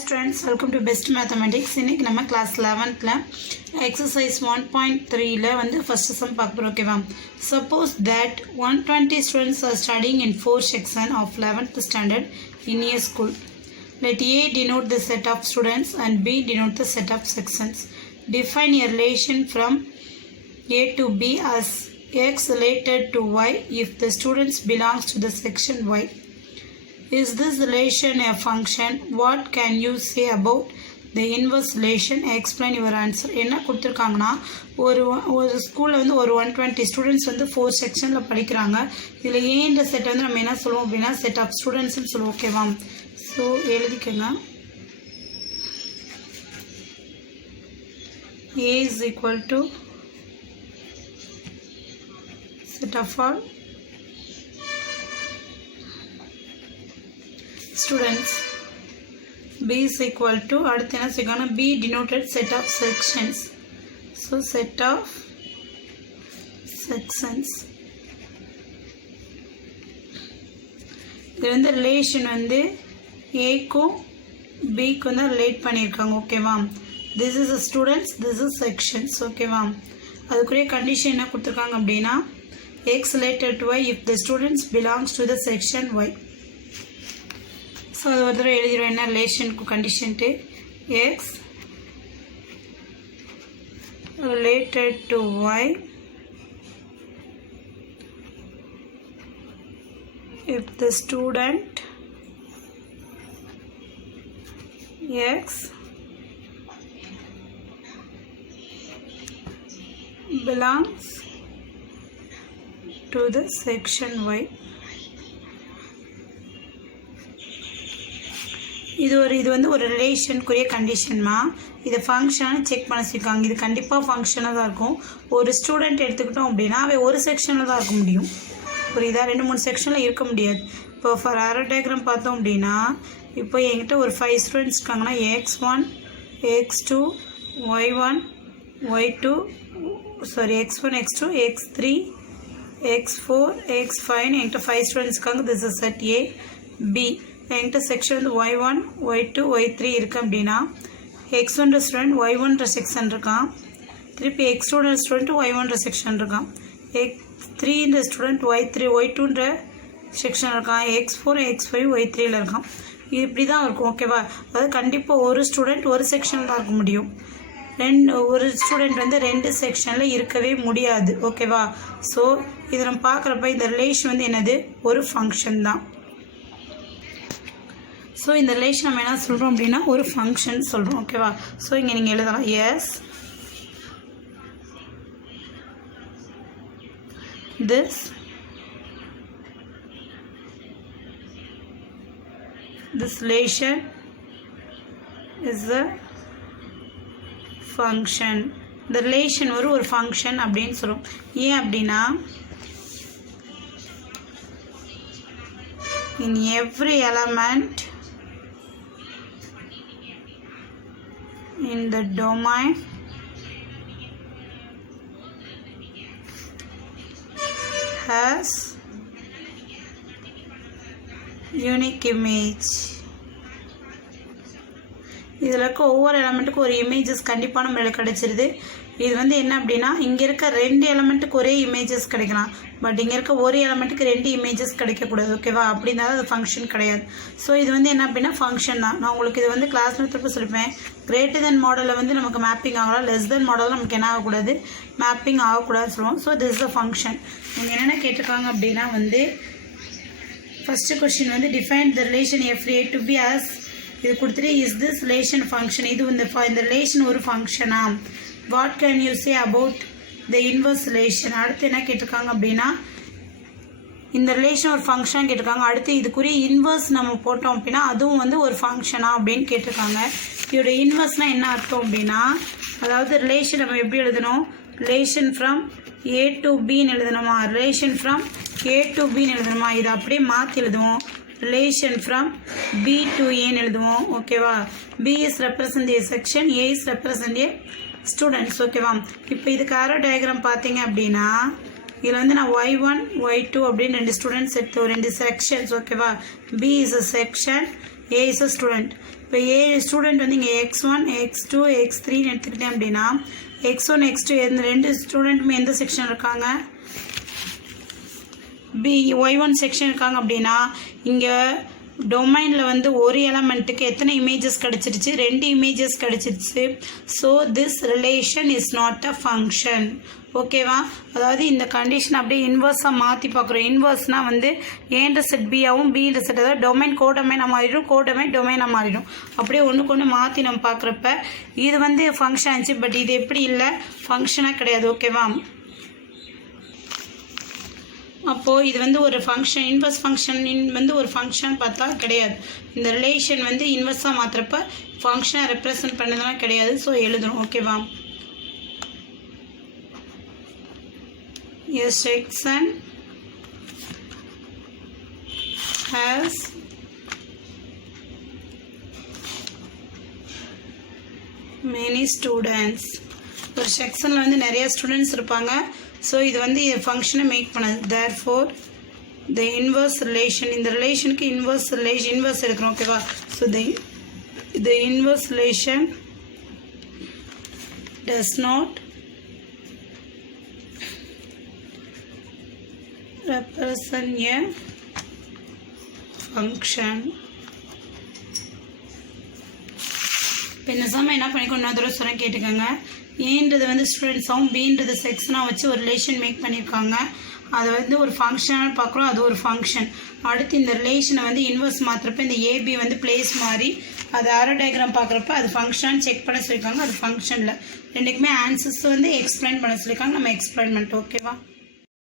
students, welcome to Best Mathematics. இன்னைக்கு நம்ம class 11th exercise 1.3 வந்து first sum பார்க்கிறோம். ஓகேவா? Suppose that 120 students are studying in 4 sections of 11th standard in a school. Let A denote the set of students and B denote the set of sections. Define a relation from A to B as X related to Y if the students belongs to the section Y. Is this relation a function? What can you say about the inverse relation? Explain your answer. என்ன கொடுத்துருக்காங்கன்னா ஒரு ஸ்கூலில் வந்து ஒரு 120 students வந்து 4 செக்ஷனில் படிக்கிறாங்க. இதில் ஏன்ற செட் வந்து நம்ம என்ன சொல்லுவோம் அப்படின்னா செட் ஆஃப் ஸ்டூடெண்ட்ஸ்னு சொல்லுவோம். ஓகேவா? ஸோ எழுதிக்கோங்க. A is equal to set of all students. B is equal to அடுத்து என்ன செய்யணும்? B denoted set of sections. So set of sections. இது வந்து ரிலேஷன் வந்து ஏக்கும் பிக்கும் தான் ரிலேட் பண்ணியிருக்காங்க. ஓகேவா? This is a students, this is sections. ஓகேவா? அதுக்குரிய கண்டிஷன் என்ன கொடுத்துருக்காங்க அப்படின்னா x related to y if the students belongs to the section y. So அது ஒரு தடவை எழுதிடுவோம். என்ன ரிலேஷனுக்கு கண்டிஷன்ட்டு x related to y if the student x belongs to the section Y. இது வந்து ஒரு ரிலேஷனுக்குரிய கண்டிஷன்மா. இதை ஃபங்க்ஷனாக செக் பண்ண சொல்லியிருக்காங்க. இது கண்டிப்பாக ஃபங்க்ஷனாக தான் இருக்கும். ஒரு ஸ்டூடெண்ட் எடுத்துக்கிட்டோம் அப்படின்னா அவன் ஒரு செக்ஷனில் தான் இருக்க முடியும். புரியுதா? 2-3 செக்ஷனில் இருக்க முடியாது. இப்போ ஃபார் அரோ டயக்ராம் பார்த்தோம் அப்படின்னா இப்போ என்கிட்ட ஒரு 5 ஸ்டூடெண்ட்ஸ் இருக்காங்கன்னா x1 x2 y1 y2 x1 x2 x3 x4 x5 என்கிட்ட 5 ஸ்டூடெண்ட்ஸ் இருக்காங்க. This is set A. B என்கிட்ட செக்ஷன் வந்து y1 y2 y3 இருக்கு அப்படின்னா x1 ஸ்டூடெண்ட் y1 செக்ஷன் இருக்கான். திருப்பி x2 ஸ்டூடெண்ட் y1 செக்ஷன் இருக்கான். x3 ஸ்டூடெண்ட் y2 செக்ஷன் இருக்கான். x4 x5 y3 இருக்கான். இது இப்படி தான் இருக்கும். ஓகேவா? அதாவது கண்டிப்பாக ஒரு ஸ்டூடெண்ட் ஒரு செக்ஷன் தான் இருக்க முடியும். ஒரு ஸ்டூடெண்ட் வந்து 2 செக்ஷனில் இருக்கவே முடியாது. ஓகேவா? ஸோ இதை நம்ம பார்க்குறப்ப இந்த ரிலேஷன் வந்து என்னது? ஒரு ஃபங்க்ஷன் தான். ஸோ இந்த ரிலேஷன் நம்ம என்ன சொல்கிறோம் அப்படின்னா ஒரு ஃபங்க்ஷன் சொல்கிறோம். ஓகேவா? ஸோ இங்கே நீங்கள் எழுதலாம் as this relation is a function. இந்த ரிலேஷன் ஒரு ஃபங்க்ஷன் அப்படின்னு சொல்லுவோம். ஏன் அப்படின்னா in every element in the domain has unique image. இதில் இருக்க ஒவ்வொரு எலமெண்ட்டுக்கும் ஒரு இமேஜஸ் கண்டிப்பாக நம்மளுக்கு கிடச்சிருது. இது வந்து என்ன அப்படின்னா இங்கே இருக்க 2 எலமெண்ட்டுக்கு ஒரே இமேஜஸ் கிடைக்கலாம். பட் இங்கே இருக்க ஒரு எலமெண்ட்டுக்கு 2 இமேஜஸ் கிடைக்கக்கூடாது. ஓகேவா? அப்படின்னா அது ஃபங்க்ஷன் கிடையாது. ஸோ இது வந்து என்ன அப்படின்னா ஃபங்க்ஷன் தான். நான் உங்களுக்கு இது வந்து கிளாஸில் திருப்பி சொல்லிப்பேன். கிரேட்டர் தென் மாடலில் வந்து நமக்கு மேப்பிங் ஆகலாம். லெஸ் தென் மாடலில் நமக்கு என்ன ஆகக்கூடாது? மேப்பிங் ஆகக்கூடாதுன்னு சொல்லுவோம். So this is a function. நீங்கள் என்னென்ன கேட்டிருக்காங்க அப்படின்னா வந்து ஃபஸ்ட்டு கொஸ்டின் வந்து define the relation F A to B as இது கொடுத்துட்டு இஸ் திஸ் ரிலேஷன் ஃபங்க்ஷன். இது இந்த ரிலேஷன் ஒரு ஃபங்க்ஷனா? What can you say about the inverse relation? அடுத்து என்ன கேட்டிருக்காங்க அப்படின்னா இந்த ரிலேஷன் ஒரு ஃபங்க்ஷனாக கேட்டிருக்காங்க. அடுத்து இதுக்குரிய இன்வர்ஸ் நம்ம போட்டோம் அப்படின்னா அதுவும் வந்து ஒரு ஃபங்க்ஷனா அப்படின்னு கேட்டிருக்காங்க. இதோட இன்வர்ஸ்னால் என்ன அர்த்தம் அப்படின்னா அதாவது ரிலேஷன் நம்ம எப்படி எழுதணும்? ரிலேஷன் ஃப்ரம் A to Bன்னு எழுதணுமா? ரிலேஷன் ஃப்ரம் A to Bன்னு எழுதணுமா? இதை அப்படியே மாற்றி எழுதுவோம். relation from B to A எழுதுவோம். ஓகேவா? B is represent a section, A is represent a students. ஓகேவா? இப்போ இதுக்கு ஆரோ டயக்ராம் பார்த்தீங்க அப்படின்னா இதில் வந்து நான் y1 y2 அப்படின்னு 2 ஸ்டூடெண்ட்ஸ் எடுத்து 2 செக்ஷன்ஸ். ஓகேவா? B is a section, A is a student. இப்போ ஸ்டூடெண்ட் வந்து இங்கே x1 x2 x3ன்னு எடுத்துக்கிட்டேன் அப்படின்னா x1 x2 இந்த ரெண்டு ஸ்டூடெண்ட்டுமே எந்த செக்ஷன் இருக்காங்க, y1 செக்ஷன் இருக்காங்க அப்படின்னா இங்கே டொமைனில் வந்து ஒரு எலமெண்ட்டுக்கு எத்தனை இமேஜஸ் கிடச்சிருச்சு, 2 இமேஜஸ் கிடச்சிருச்சு. So this relation is not a function. ஓகேவா? அதாவது இந்த கண்டிஷன் அப்படியே இன்வர்ஸாக மாற்றி பார்க்குறோம். இன்வர்ஸ்னால் வந்து ஏன்ற செட் பியாகவும் பின்ற செட், அதாவது டொமைன் கோடொமைனாக மாறிடும், கோடொமைன் டொமைனாக மாறிடும். அப்படியே ஒன்றுக்கு ஒன்று மாற்றி நம்ம பார்க்குறப்ப இது வந்து ஃபங்க்ஷன் ஆச்சு. பட் இது எப்படி இல்லை, ஃபங்க்ஷனாக கிடையாது. ஓகேவா? அப்போது இது வந்து ஒரு ஃபங்க்ஷன், இன்வர்ஸ் ஃபங்க்ஷன் வந்து ஒரு ஃபங்க்ஷன் பார்த்தா கிடையாது. இந்த ரிலேஷன் வந்து இன்வர்ஸாக மாற்றுறப்ப ஃபங்க்ஷனை ரெப்ரசன்ட் பண்ணதெல்லாம் கிடையாது. ஸோ எழுதுறோம். ஓகேவா? A section has many students. ஒரு செக்ஷனில் வந்து நிறைய ஸ்டூடெண்ட்ஸ் இருப்பாங்க. ஸோ இது வந்து ஃபங்க்ஷனை மேக் பண்ணாது. therefore the inverse relation, இந்த ரிலேஷனுக்கு இன்வர்ஸ் எடுக்கிறோம். ஓகேவா? So the inverse relation does not represent a function. இப்போ இந்த சமயம் என்ன பண்ணிக்கணும், இன்னொரு தடவை சொல்கிறேன் கேட்டுக்கோங்க. ஏன்றது வந்து ஸ்டூடெண்ட்ஸாகவும் பின்றது செக்ஷனாக வச்சு ஒரு ரிலேஷன் மேக் பண்ணியிருக்காங்க. அதை வந்து ஒரு ஃபங்க்ஷனாக பார்க்குறோம், அது ஒரு ஃபங்க்ஷன். அடுத்து இந்த ரிலேஷனை வந்து இன்வர்ஸ் மாற்றுறப்ப இந்த ஏபி வந்து பிளேஸ் மாறி அது ஆரோ டயக்ராம் பார்க்குறப்ப அது ஃபங்க்ஷன் செக் பண்ண சொல்லியிருக்காங்க. அது ஃபங்க்ஷனில் ரெண்டுக்குமே ஆன்சர்ஸ் வந்து எக்ஸ்பிளைன் பண்ண சொல்லியிருக்காங்க. நம்ம எக்ஸ்பிளைன் பண்ணிட்டோம். ஓகேவா?